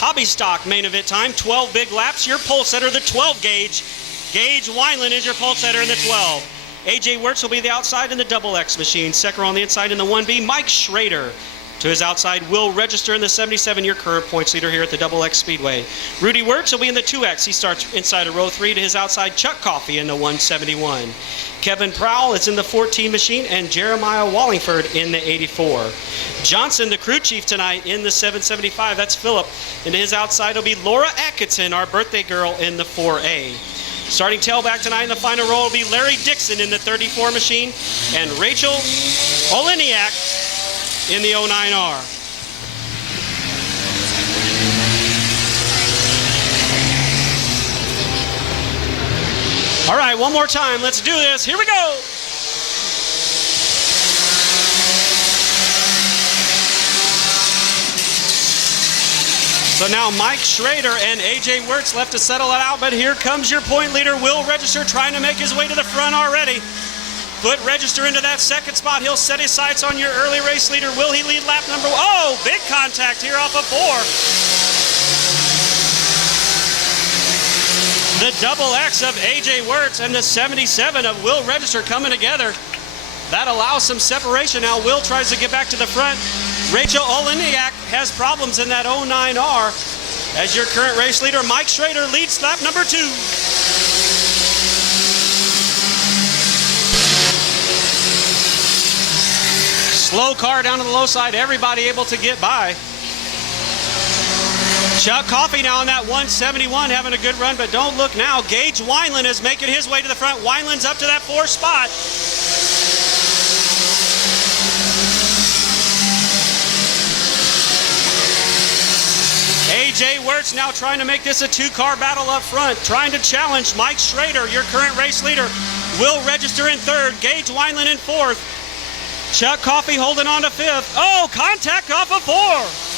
hobby stock main event time. 12 big laps. Your pole setter, the 12 gauge. Gage Wineland is your pole setter in the 12. AJ Wirtz will be the outside in the double X machine. Secker on the inside in the 1B. Mike Schrader to his outside will register in the 77, your current points leader here at the double X Speedway. Rudy Wirtz will be in the 2X. He starts inside of row 3 to his outside. Chuck Coffey in the 171. Kevin Prowl is in the 14 machine, and Jeremiah Wallingford in the 84. Johnson, the crew chief tonight, in the 775. That's Philip. And to his outside will be Laura Atkinson, our birthday girl, in the 4A. Starting tailback tonight in the final row will be Larry Dixon in the 34 machine, and Rachel Oleniak in the 09R. All right, one more time. Let's do this. Here we go. So now Mike Schrader and AJ Wirtz left to settle it out, but here comes your point leader, Will Register, trying to make his way to the front already. Put Register into that second spot. He'll set his sights on your early race leader. Will he lead lap number 1? Oh, big contact here off of 4. The double X of AJ Wirtz and the 77 of Will Register coming together. That allows some separation. Now Will tries to get back to the front. Rachel Oleniak has problems in that 09R. As your current race leader, Mike Schrader leads lap number 2. Slow car down to the low side, everybody able to get by. Chuck Coffey now on that 171 having a good run, but don't look now. Gage Wineland is making his way to the front. Wineland's up to that 4th spot. AJ Wirtz now trying to make this a 2-car battle up front, trying to challenge Mike Schrader, your current race leader. Will Register in 3rd, Gage Wineland in 4th. Chuck Coffey holding on to 5th. Oh, contact off of 4.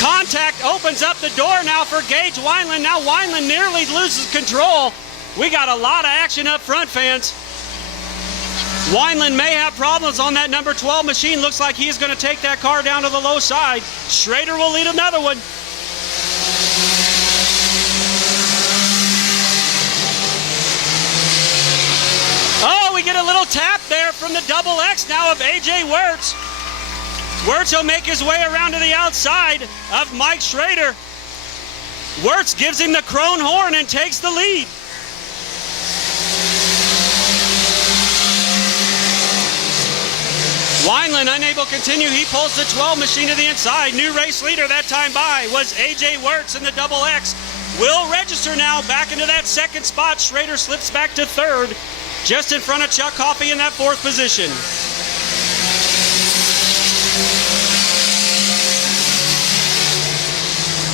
Contact opens up the door now for Gage Wineland. Now Wineland nearly loses control. We got a lot of action up front, fans. Wineland may have problems on that number 12 machine. Looks like he's going to take that car down to the low side. Schrader will lead another one. Oh, we get a little tap there from the double X now of AJ Wirtz. Wirtz will make his way around to the outside of Mike Schrader. Wirtz gives him the Krone horn and takes the lead. Wineland unable to continue. He pulls the 12 machine to the inside. New race leader that time by was AJ Wirtz in the double X. Will Register now back into that 2nd spot. Schrader slips back to 3rd. Just in front of Chuck Coffey in that 4th position.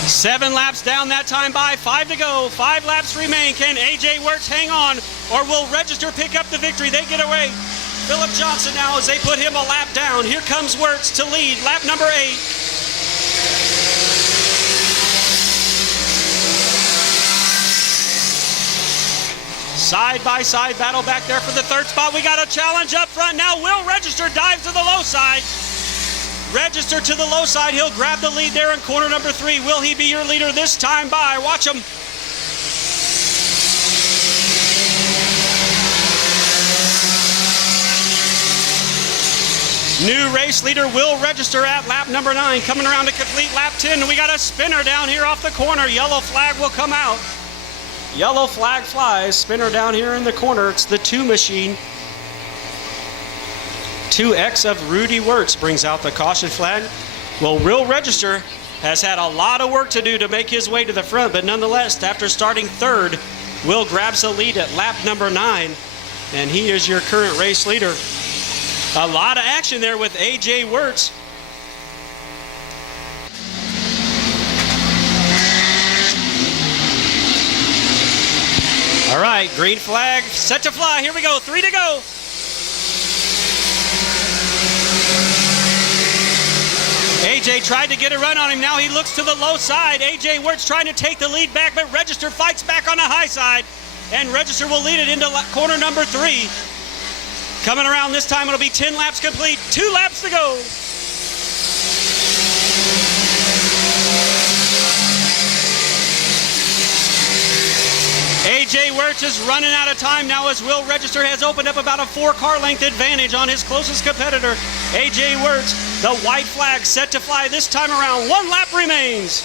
Seven laps down that time by, 5 to go, 5 laps remain. Can AJ Wirtz hang on, or will Register pick up the victory? They get away. Philip Johnson now as they put him a lap down. Here comes Wirtz to lead, lap number 8. Side-by-side battle back there for the 3rd spot. We got a challenge up front now. Will Register dives to the low side. Register to the low side. He'll grab the lead there in corner number 3. Will he be your leader this time by? Watch him. New race leader Will Register at lap number 9. Coming around to complete lap 10. We got a spinner down here off the corner. Yellow flag will come out. Yellow flag flies. Spinner down here in the corner. It's the 2 machine. 2X of Rudy Wirtz brings out the caution flag. Well, Will Register has had a lot of work to do to make his way to the front, but nonetheless, after starting 3rd, Will grabs the lead at lap number 9, and he is your current race leader. A lot of action there with AJ Wirtz. All right, green flag, set to fly. Here we go, 3 to go. AJ tried to get a run on him. Now he looks to the low side. AJ Wirtz trying to take the lead back, but Register fights back on the high side. And Register will lead it into corner number 3. Coming around this time, it'll be 10 laps complete. 2 laps to go. Wirtz is running out of time now as Will Register has opened up about a 4-car length advantage on his closest competitor, A.J. Wirtz. The white flag set to fly this time around. 1 lap remains.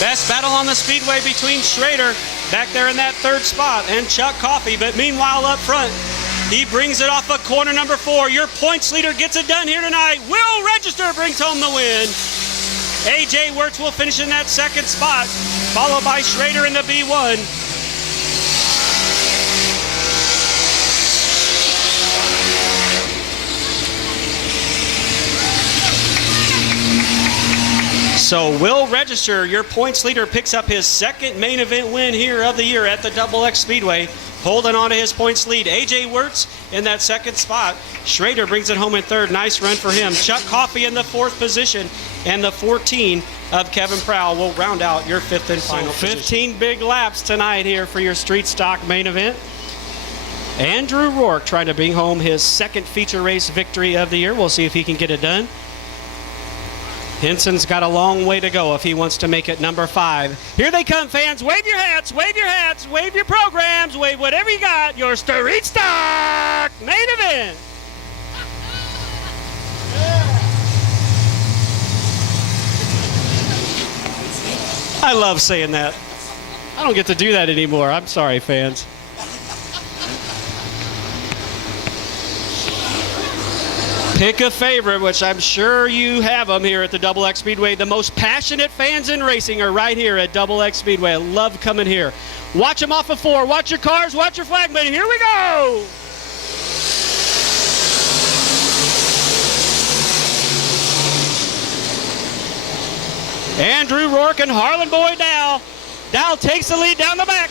Best battle on the Speedway between Schrader back there in that 3rd spot and Chuck Coffey. But meanwhile up front, he brings it off of corner number 4. Your points leader gets it done here tonight. Will Register brings home the win. A.J. Wirtz will finish in that 2nd spot, followed by Schrader in the B1. So Will Register, your points leader, picks up his 2nd main event win here of the year at the XX Speedway, holding on to his points lead. A.J. Wirtz in that 2nd spot. Schrader brings it home in 3rd. Nice run for him. Chuck Coffey in the 4th position, and the 14 of Kevin Prowl will round out your 5th and final position. 15 big laps tonight here for your street stock main event. Andrew Rourke trying to bring home his 2nd feature race victory of the year. We'll see if he can get it done. Henson's got a long way to go if he wants to make it number 5. Here they come, fans. Wave your hats, wave your hats, wave your programs, wave whatever you got. Your street stock main event. I love saying that. I don't get to do that anymore. I'm sorry, fans. Pick a favorite, which I'm sure you have them here at the XX Speedway. The most passionate fans in racing are right here at XX Speedway. I love coming here. Watch them off of 4. Watch your cars, watch your flagman. Here we go. Andrew Rourke and Harlan Boyd Dow. Dow takes the lead down the back.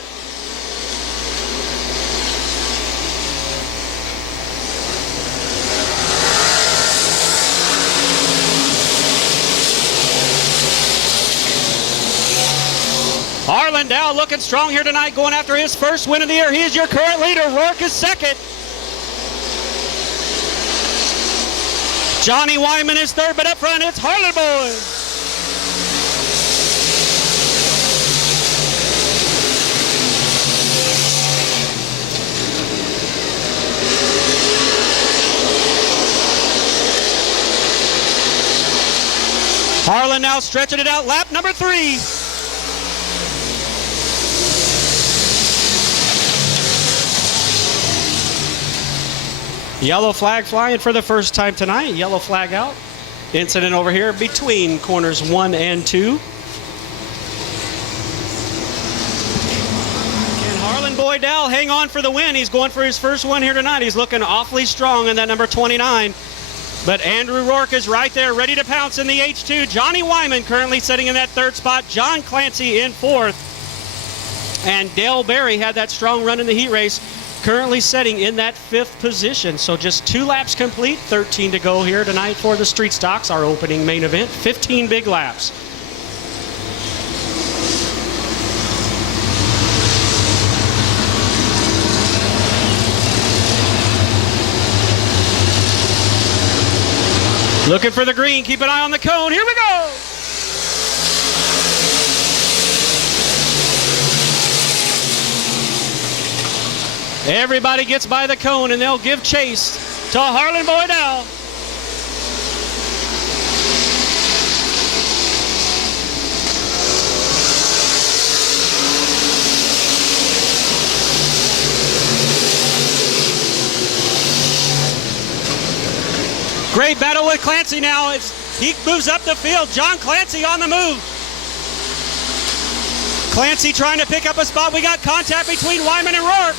Harlan Dow looking strong here tonight, going after his 1st win of the year. He is your current leader. Rourke is 2nd. Johnny Wyman is 3rd, but up front it's Harlan Boyd. Harlan now stretching it out, lap number 3. Yellow flag flying for the first time tonight. Yellow flag out. Incident over here between corners 1 and 2. Can Harlan Boyd Dow hang on for the win? He's going for his 1st one here tonight. He's looking awfully strong in that number 29. But Andrew Rourke is right there, ready to pounce in the H2. Johnny Wyman currently sitting in that 3rd spot. John Clancy in 4th. And Dale Berry had that strong run in the heat race, currently sitting in that 5th position. So just 2 laps complete, 13 to go here tonight for the street stocks, our opening main event. 15 big laps. Looking for the green, keep an eye on the cone. Here we go. Everybody gets by the cone and they'll give chase to Harlan Boyd Dow. Great battle with Clancy now. He moves up the field. John Clancy on the move. Clancy trying to pick up a spot. We got contact between Wyman and Rourke.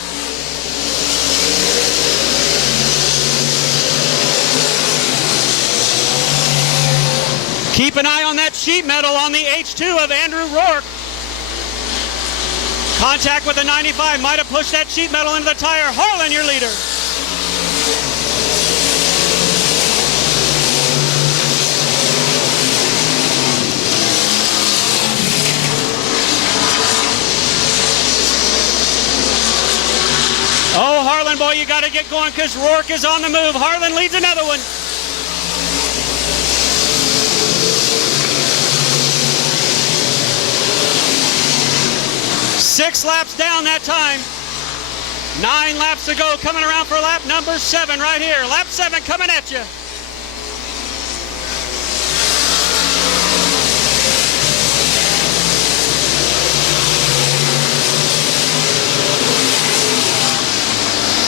Keep an eye on that sheet metal on the H2 of Andrew Rourke. Contact with the 95 might have pushed that sheet metal into the tire. Harlan, your leader. Oh, Harlan, boy, you got to get going because Rourke is on the move. Harlan leads another one. 6 laps down that time. 9 laps to go, coming around for lap number 7 right here. Lap 7 coming at you.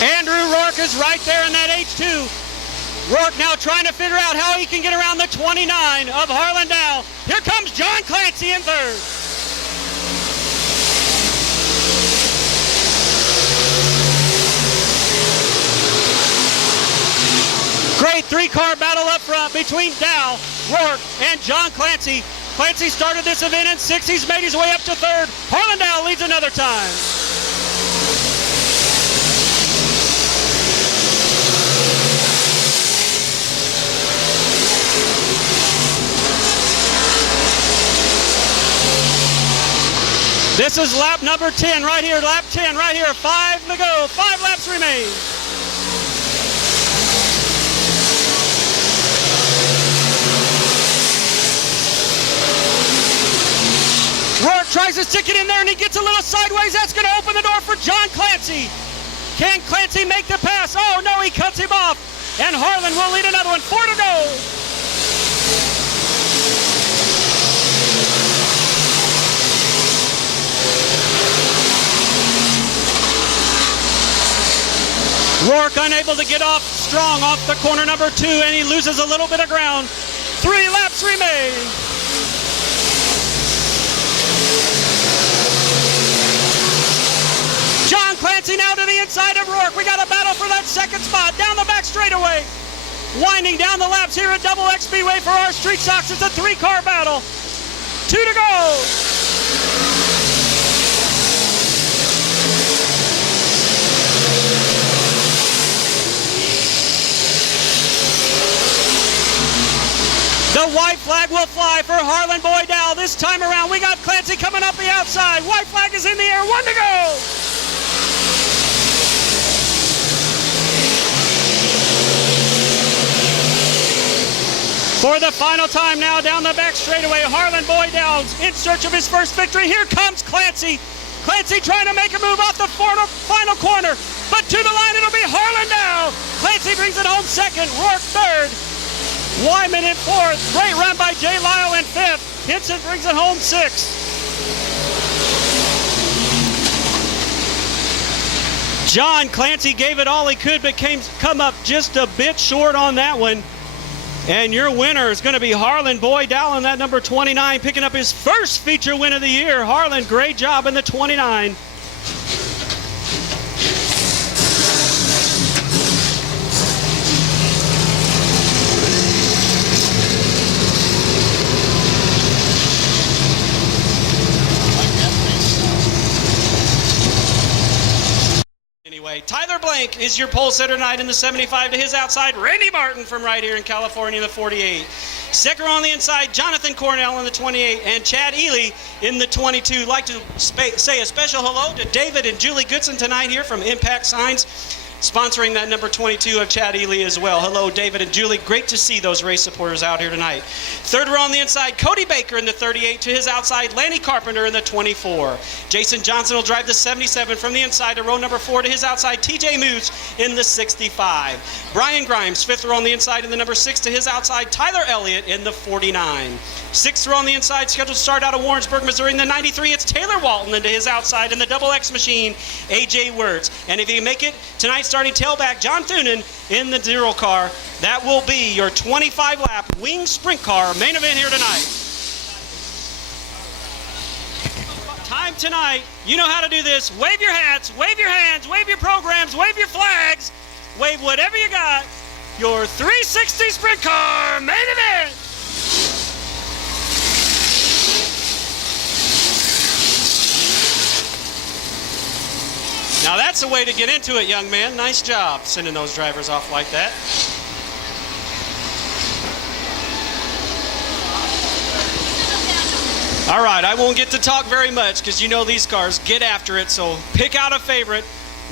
Andrew Rourke is right there in that H2. Rourke now trying to figure out how he can get around the 29 of Harlan Dow. Here comes John Clancy in 3rd. Great 3-car battle up front between Dow, Rourke, and John Clancy. Clancy started this event in 6th. He's made his way up to 3rd. Harlan Dow leads another time. This is lap number 10 right here, lap 10 right here. 5 to go, 5 laps remain. Rourke tries to stick it in there and he gets a little sideways. That's going to open the door for John Clancy. Can Clancy make the pass? Oh no, he cuts him off. And Harlan will lead another one. 4 to go. Rourke unable to get off strong off the corner number 2, and he loses a little bit of ground. 3 laps remain. John Clancy now to the inside of Rourke. We got a battle for that 2nd spot down the back straightaway. Winding down the laps here at Double X Speedway for our Street Stocks. It's a 3-car battle. 2 to go. The white flag will fly for Harlan Boy Dow. This time around, we got Clancy coming up the outside. White flag is in the air. 1 to go. For the final time now down the back straightaway, Harlan Boy Dow in search of his first victory. Here comes Clancy. Clancy trying to make a move off the final corner. But to the line, it'll be Harlan Dow. Clancy brings it home 2nd. Rourke 3rd. Wyman in 4th. Great run by Jay Lyle in 5th. Hinson brings it home 6th. John Clancy gave it all he could, but come up just a bit short on that one. And your winner is going to be Harlan Boy Dow in that number 29, picking up his first feature win of the year. Harlan, great job in the 29. Tyler Blank is your pole sitter tonight in the 75 to his outside. Randy Martin from right here in California in the 48. Second on the inside, Jonathan Cornell in the 28 and Chad Ely in the 22. Like to say a special hello to David and Julie Goodson tonight here from Impact Signs, sponsoring that number 22 of Chad Ely as well. Hello, David and Julie. Great to see those race supporters out here tonight. Third row on the inside, Cody Baker in the 38. To his outside, Lanny Carpenter in the 24. Jason Johnson will drive the 77 from the inside to row number 4. To his outside, TJ Moose in the 65. Brian Grimes, 5th row on the inside in the number 6. To his outside, Tyler Elliott in the 49. 6th row on the inside, scheduled to start out of Warrensburg, Missouri in the 93. It's Taylor Walton into his outside in the Double X machine, AJ Wirtz. And if you make it tonight, starting tailback, John Thunen in the 0 car. That will be your 25-lap wing sprint car main event here tonight. Time tonight, you know how to do this. Wave your hats, wave your hands, wave your programs, wave your flags, wave whatever you got. Your 360 sprint car main event. Now that's a way to get into it, young man. Nice job sending those drivers off like that. All right, I won't get to talk very much because you know these cars get after it, so pick out a favorite.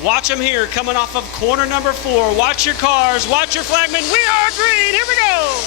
Watch them here coming off of corner number 4. Watch your cars, watch your flagmen. We are green, here we go.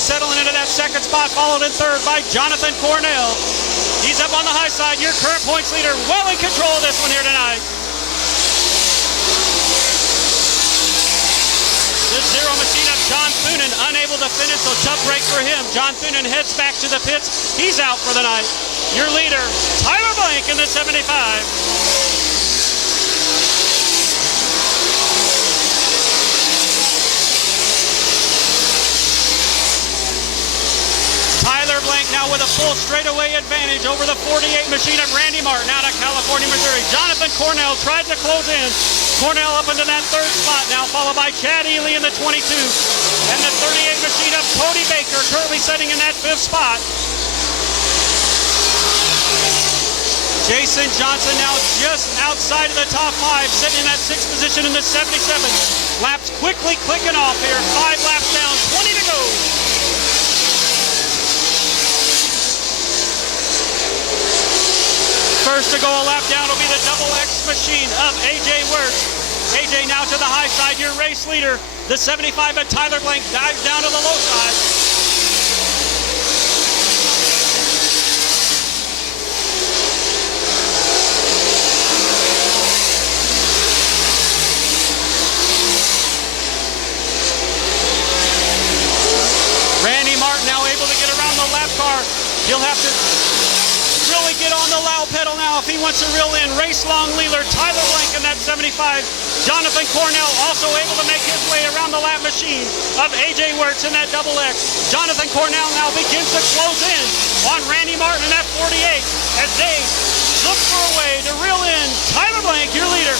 settling into that second spot, followed in third by Jonathan Cornell. He's up on the high side. Your current points leader, well in control of this one here tonight. The zero machine of John Thunen unable to finish, so tough break for him. John Thunen heads back to the pits. He's out for the night. Your leader, Tyler Blank in the 75. Tyler Blank now with a full straightaway advantage over the 48 machine of Randy Martin out of California, Missouri. Jonathan Cornell tried to close in. Cornell up into that third spot now, followed by Chad Ely in the 22. And the 38 machine of Cody Baker currently sitting in that fifth spot. Jason Johnson now just outside of the top five, sitting in that sixth position in the 77. Laps quickly clicking off here. 5 laps down, 20 to go. First to go a lap down will be the double X machine of AJ Wirtz. AJ now to the high side, your race leader. The 75 of Tyler Blank dives down to the low side. Randy Martin now able to get around the lap car. He'll have to really get on the loud pedal now if he wants to reel in. Race long leader Tyler Blank in that 75. Jonathan Cornell also able to make his way around the lap machine of AJ Wirtz in that double X. Jonathan Cornell now begins to close in on Randy Martin in that 48 as they look for a way to reel in Tyler Blank, your leader.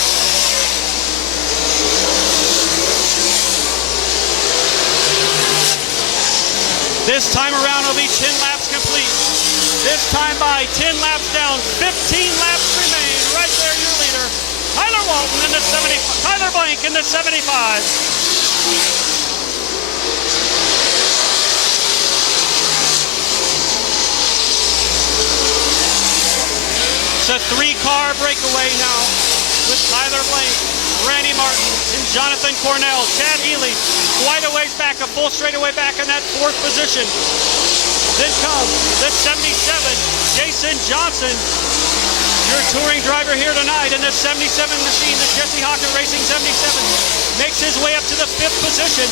This time around will be 10 laps complete. This time by 10 laps down, 15 laps remain. Right there, your leader, Tyler Walton in the 70. Tyler Blank in the 75. It's a 3-car breakaway now with Tyler Blank, Randy Martin, and Jonathan Cornell. Chad Ely quite a ways back, a full straightaway back in that 4th position. Then comes the 77, Jason Johnson, your touring driver here tonight in the 77 machine, the Jesse Hockett Racing 77. Makes his way up to the 5th position.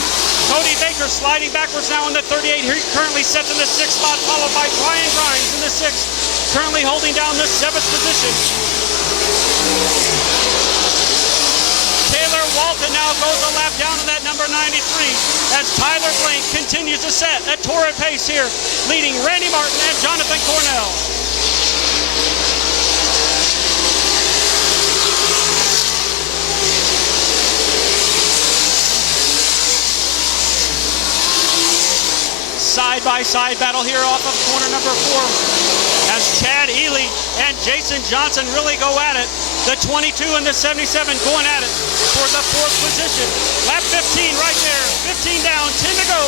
Cody Baker sliding backwards now in the 38. He currently sits in the 6th spot, followed by Brian Grimes in the 6th, currently holding down the 7th position. Walton now goes a lap down to that number 93 as Tyler Blank continues to set a torrid pace here, leading Randy Martin and Jonathan Cornell. Side-by-side battle here off of corner number 4 as Chad Ely and Jason Johnson really go at it. The 22 and the 77 going at it for the 4th position. Lap 15 right there. 15 down, 10 to go.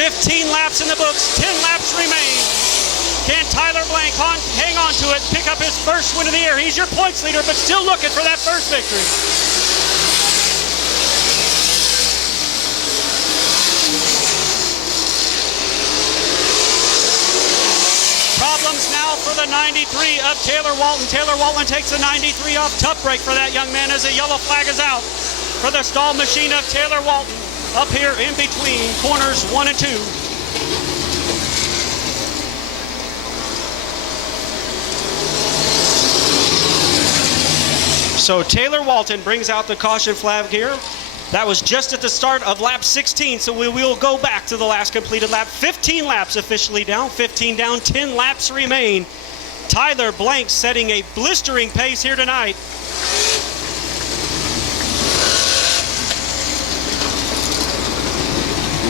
15 laps in the books, 10 laps remain. Can Tyler Blank hang on to it, pick up his first win of the year? He's your points leader, but still looking for that first victory. Problems now for the 93 of Taylor Walton. Taylor Walton takes the 93 off. Tough break for that young man as a yellow flag is out for the stall machine of Taylor Walton up here in between corners 1 and 2. So Taylor Walton brings out the caution flag here. That was just at the start of lap 16, so we will go back to the last completed lap. 15 laps officially down, 15 down, 10 laps remain. Tyler Blank setting a blistering pace here tonight.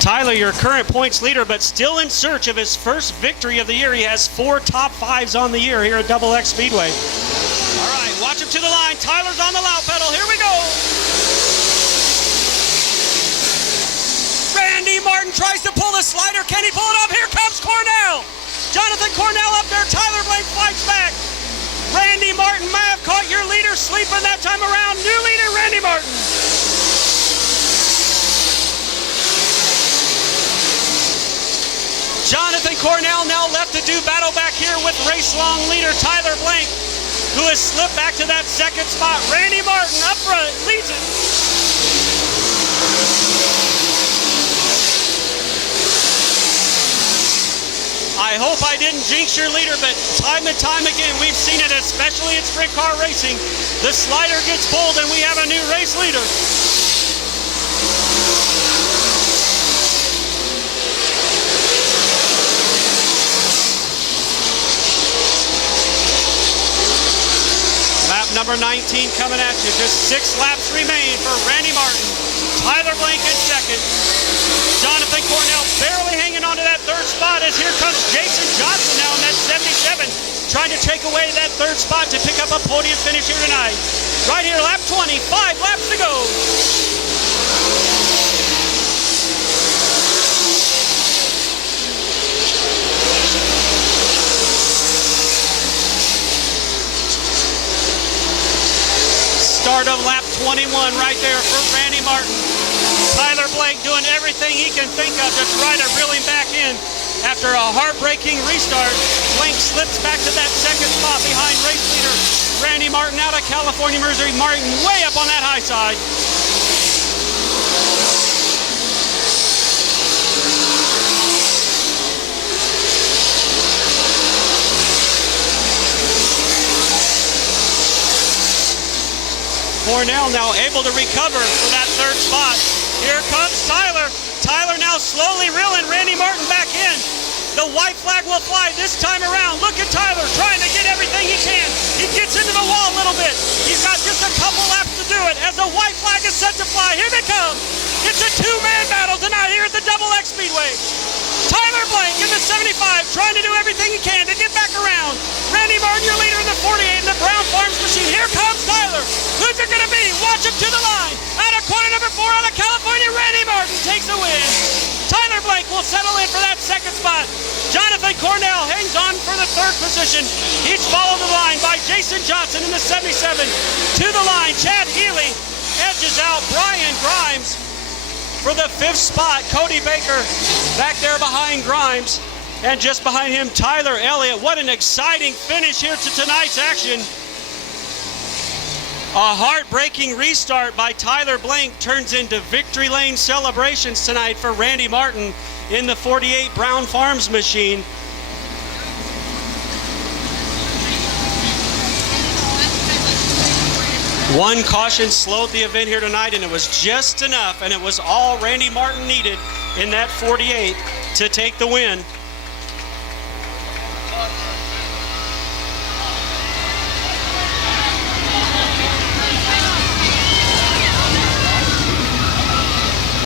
Tyler, your current points leader, but still in search of his first victory of the year. He has 4 top 5s on the year here at Double X Speedway. All right, watch him to the line. Tyler's on the loud pedal. Here we go. Randy Martin tries to pull the slider. Can he pull it off? Here comes Cornell. Jonathan Cornell up there. Tyler Blank fights back. Randy Martin may have caught your leader sleeping that time around. New leader, Randy Martin. Jonathan Cornell now left to do battle back here with race-long leader Tyler Blank, who has slipped back to that second spot. Randy Martin up front leads it. I hope I didn't jinx your leader, but time and time again, we've seen it, especially in sprint car racing. The slider gets pulled and we have a new race leader. Lap number 19 coming at you. Just 6 laps remain for Randy Martin. Tyler Blank in second. Jonathan Cornell barely hanging on to that third spot as here comes Jason Johnson now in that 77, trying to take away that third spot to pick up a podium finish here tonight. Right here, lap 20, 5 laps to go. Start of lap 21 right there for Randy Martin. Tyler Blank doing everything he can think of to try to reel him back in. After a heartbreaking restart, Blank slips back to that second spot behind race leader Randy Martin out of California, Missouri. Martin way up on that high side. Cornell now able to recover for that third spot. Here comes Tyler. Tyler now slowly reeling Randy Martin back in. The white flag will fly this time around. Look at Tyler trying to get everything he can. He gets into the wall a little bit. He's got just a couple laps to do it as the white flag is set to fly. Here they come. It's a two-man battle tonight here at the Double X Speedway. Tyler Blank in the 75 trying to do everything he can to get back around. Randy Martin, your leader in the 48 in the Brown Farms machine. Here comes Tyler. Who's it going to be? Watch him to the line. Out of corner number 4 out of California, Randy Martin takes the win. Tyler Blank will settle in for that second spot. Jonathan Cornell hangs on for the third position. He's followed the line by Jason Johnson in the 77. To the line, Chad Healy edges out Brian Grimes for the 5th spot. Cody Baker back there behind Grimes. And just behind him, Tyler Elliott. What an exciting finish here to tonight's action. A heartbreaking restart by Tyler Blank turns into victory lane celebrations tonight for Randy Martin in the 48 Brown Farms machine. One caution slowed the event here tonight, and it was just enough, and it was all Randy Martin needed in that 48 to take the win.